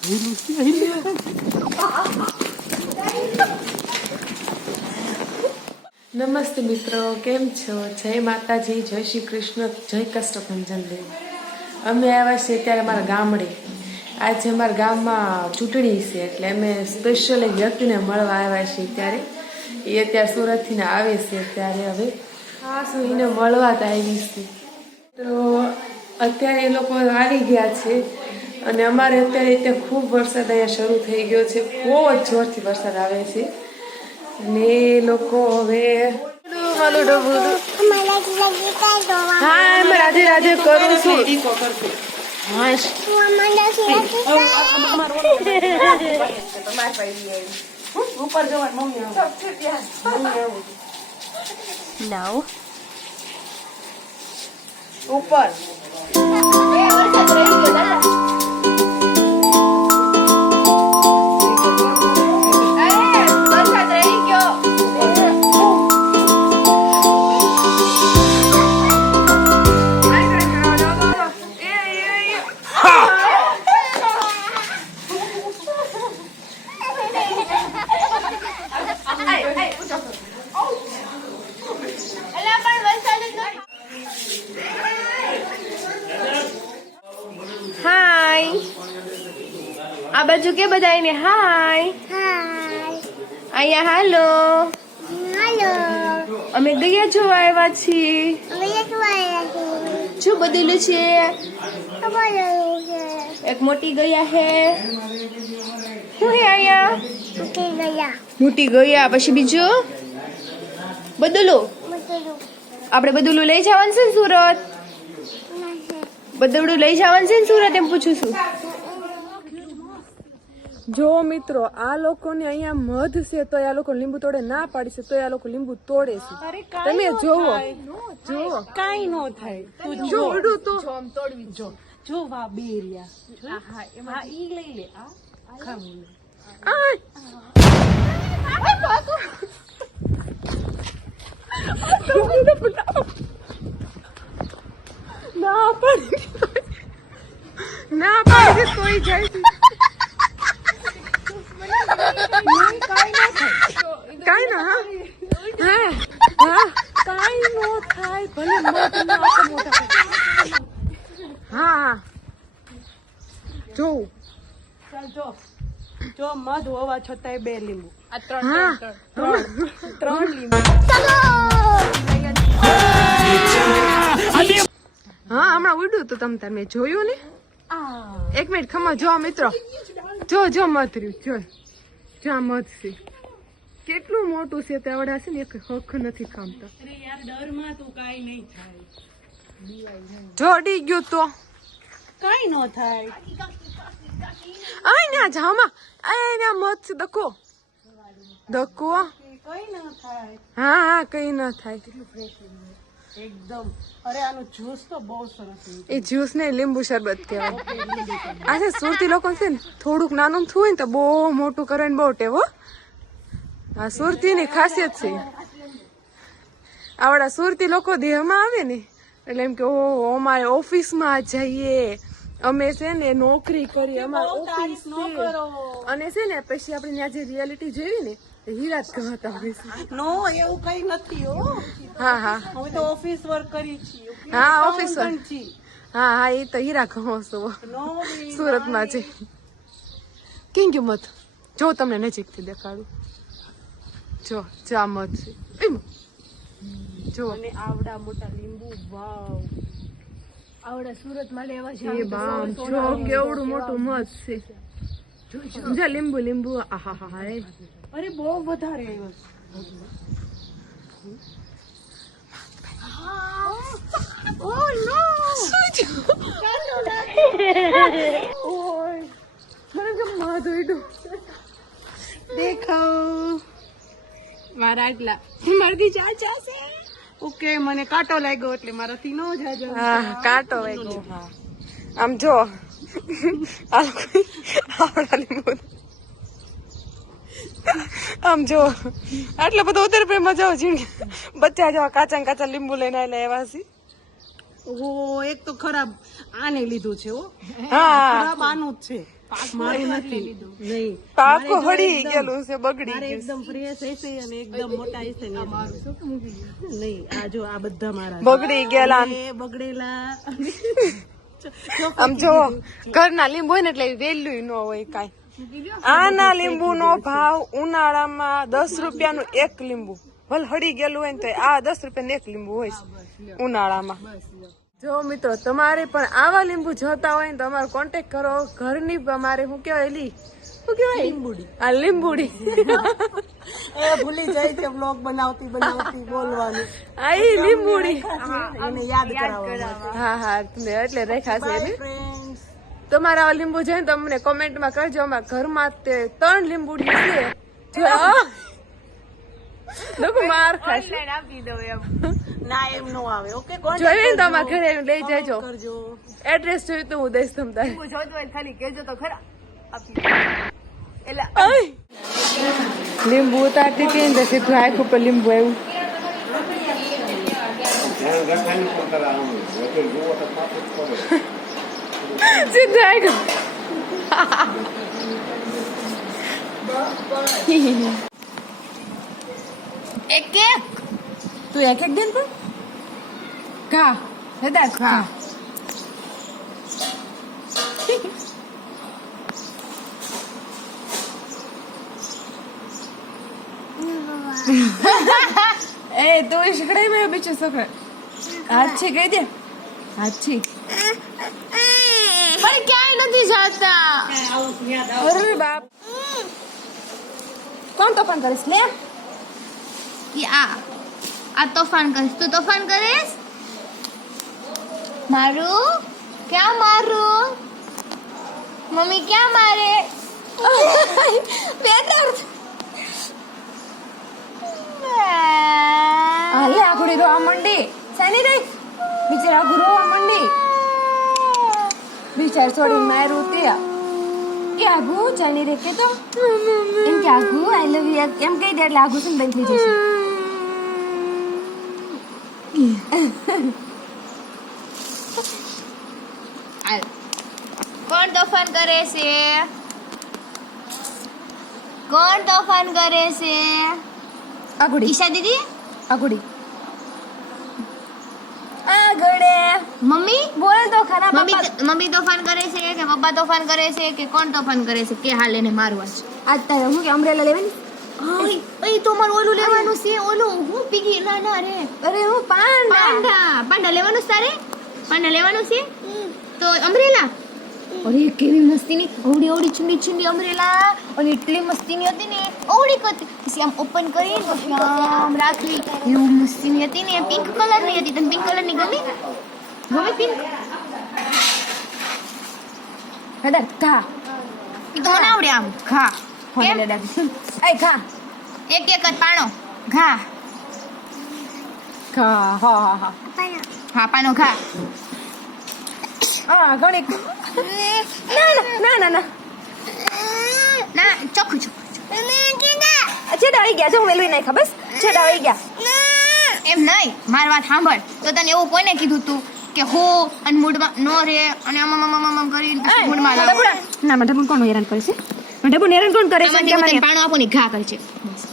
નમસ્તે મિત્રો, કેમ છો? જય માતાજી, જય શ્રી કૃષ્ણ, જય કષ્ટભંજન દેવ. અમે આવ્યા છીએ ત્યારે અમારા ગામડે. આજે અમારા ગામમાં ચૂંટણી છે એટલે અમે સ્પેશિયલ એક વ્યક્તિને મળવા આવ્યા છીએ. ત્યારે એ અત્યારે સુરતથી આવે છે. ત્યારે હવે ખાસ હું એને મળવા જ આવી છે. તો અત્યારે એ લોકો આવી ગયા છે અને અમારે અત્યારે ત્યાં ખૂબ વરસાદ અહીંયા શરૂ થઈ ગયો છે. બહુ જ જોરથી વરસાદ આવે છે અને એ લોકો હવે હા એમ રાધે રાધે કરું છું. ઉપર જવાનું ઉપર આ બાજુ કે બધાને હાય અહીંયા હાલો અમે ગયા જોવા આવ્યા છીએ. શું બદલું છે? એક મોટી ગયા હે. શું હે અહીંયા? મોટી ગયા. પછી બીજું બદલું. આપણે બદલું લઈ જવાનું છે ને સુરત? બદલું લઈ જવાનું છે ને સુરત એમ પૂછું છું. જો મિત્રો, આ લોકોને અહીંયા મધ છે તો આ લોકો લીંબુ તોડે ના પાડી છે તો આ લોકો લીંબુ તોડે છે. તમે જોવો કાઈ નો થાય. તું જો ઉડું તો તોડવી જો વા બેરિયા હા ઈ લઈ લે આ ખાવું લે. ના પાડી કોઈ જાય છે. કાઈ ના હા કાઈ નો થાય ભલે મત ના મોટા હા જોઉં. જો મધ હોવા છતાંય 2 લીંબુ. આ હા 3 લીંબુ. હા હમણાં ઉડ્યું તો તમે જોયું ને? એક મિનિટ ખમો. જો મિત્રો, જો મધ રહ્યું. જો મધ છે. કેટલું મોટું છે. તે આવડા છે ને એક હક નથી કામતા. અરે યાર ડરમાં તું કાઈ નહીં થાય. જો અડી ગયો તો કાઈ નો થાય. આય ના જામાં આય ના મધ છે. દકો કઈ ન થાય. હા કઈ ના થાય. એકદમ. અરે આનું જ્યુસ તો બહુ સરસ છે. એ જ્યુસ ને લીંબુ શરબત કહેવાય. આ છે સુરતી લોકો છે ને થોડુંક નાનું થયું હોય ને તો બહુ મોટું કરવાની બહુ ટેવ હો. આ સુરતી ની ખાસિયત છે. આવડા સુરતી લોકો દેહમાં આવે ને એટલે એમ કે ઓ અમારે ઓફિસમાં જઈએ, અમે છે ને નોકરી કરીએ, અમારે ઓફિસ છે. અને છે ને પછી આપણે ત્યાં જે રિયાલિટી જોઈ ને હીરા જ કહેવાતા હોય છે. નો એવું કઈ નથી હો. હા હવે તો ઓફિસ વર્ક કરી છીએ. હા ઓફિસ હા એ તો હીરા કહો છો સુરતમાં છે. કેમ કે મત જો તમને નજીકથી દેખાડું. જો આ મત છે. જો અને આવડા મોટા લીંબુ. વાવ. આવડા સુરતમાં લેવા છે. એ બામ જો કેવડું મોટું મત છે. જો લીંબુ આહા. અરે બહુ વધારે આવ્યો છે. દેખો મારા આટલા મારથી ચાચા છે. ઓકે મને કાંટો લાગ્યો એટલે મારાથી નો જાજો. હા કાંટો લાગ્યો. આમ જો આવડા લીંબુ આમ જો આટલો બધો ઉતર પ્રેમ મજા આવે છે. બચ્ચા જેવા કાચા લીંબુ લઈને આવેલા એવા છે. ઓ એક તો ખરાબ આને લીધું છે. હો હા ખરાબ આનું જ છે. મારું નથી નહીં પાકો હળી ગયેલું છે, બગડી મારે ગયું એકદમ ફ્રેશ હશે અને એકદમ મોટા હશે ને નહીં આ જો આ બધા મારા બગડી ગયેલા એ બગડેલા આમ જો ઘરના લીંબુ હોય ને એટલે વેલ્યુ ન હોય કાંઈ. આના લીંબુ નો ભાવ ઉનાળામાં 10 રૂપિયાનું એક લીંબુ, ભલે હળી ગયેલું હોય ને તો આ 10 રૂપિયાનું એક લીંબુ હોય છે ઉનાળામાં. જો મિત્રો તમારે પણ આવા લીંબુ જોતા હોય ને તો અમારો કોન્ટેક્ટ કરો. ઘરની અમારે શું કહેવાય એલી શું કહેવાય લીંબુડી આ લીંબુડી એ ભૂલી જાય છે બ્લોગ બનાવતી બોલવાનું આ ઈ લીંબુડી એને યાદ કરાવવા હા હા તમને એટલે રેખાશે એની. ફ્રેન્ડ્સ તમારા આ લીંબુ છે ને તો અમને કોમેન્ટમાં કરજો. અમારા ઘરમાં તે 3 લીંબુડી છે. લોકો માર ખાશે. ના એમ નો આવે ઓકે કોણ જોઈએ ને તમારા ઘરે આવીને લઈ જજો. કરજો એડ્રેસ જોયું તો હું દઈશ તમ તારે. ખાલી કહેજો તો ખરા લીંબુ ઉતારતી હતી ને તો સીધું આંખ ઉપર લીંબુ આવ્યું. સીધું આંખ. એક કેક તું એક એક દે ને ખા દાદા ખા. એ તું શીખડાઈ મેં બીજું સફર હાથથી કહી દે હાથથી. પણ ક્યાંય નથી જતા. અરે બાપ કોણ તોફાન કરીશ લે. આ તોફાન કરીશ. તું તોફાન કરીશ? મારું ક્યાં મારું? મમ્મી ક્યાં મારે? બેદર્દ. હાલે આઘુડી રોવા મંડી. સાની રહી બિચાર આઘુ રોવા મંડી. બિચાર છોડીને માર્યું તે એ આઘુ ચાલી રે કે તો એમ કે આઘુ આઈ લવ યુ એમ કહી દે એટલે આઘુ શું બંધ થઈ જશે. કોણ તોફાન કરે છે? કોણ તોફાન કરે છે? આઘુડી ઈશા દીદી આઘુડી આગળે મમ્મી બોલ તો ખરા. મમ્મી તોફાન કરે છે કે પપ્પા તોફાન કરે છે કે કોણ તોફાન કરે છે? કે હાલ એને મારવા છે. આજ તારે હું કે અમરેલા લેવાની. ઓય તો મારું ઓલું લેવાનું છે. ઓલું હું પીગી ના રે. અરે હું પાંડા લેવાનું છે તારે? પાંડા લેવાનું છે તો અમરેલા. અરે કેવી મસ્તીની ઓડી ઓડી છુંડી છુંડી અમરેલા અને એટલી મસ્તીની હતી ને ઓડી કતી પછી આમ ઓપન કરી પછી આમ રાખી એવું મસ્તીની હતી ને પિંક કલરની હતી. તને પિંક કલરની ગમી? ગમે પિંક? હદર ખા ઈ તો ના આવડે આમ ખા કેમ? હોલે દાદી એ ખા એક એક જ પાણો ઘા. ખા હા હા હા હા પાનો ઘા. હા ઘણી ના ના ના ના ચોખ્ખું ચોખ્ખું છેડા આવી ગયા છે. હું વેલવી નાખા બસ છેડા આવી ગયા. એમ નહીં મારી વાત સાંભળ. તો તને એવું કોઈને કીધું તું કે હો અને મૂડમાં નો રે અને આમ કરીને પછી મૂડમાં લાવો? ના માટે પણ કોણ હેરાન કરે છે? માટે પણ હેરાન કોણ કરે છે? આમાંથી હું તને પાણો આપો ને ઘા કરે છે. બસ.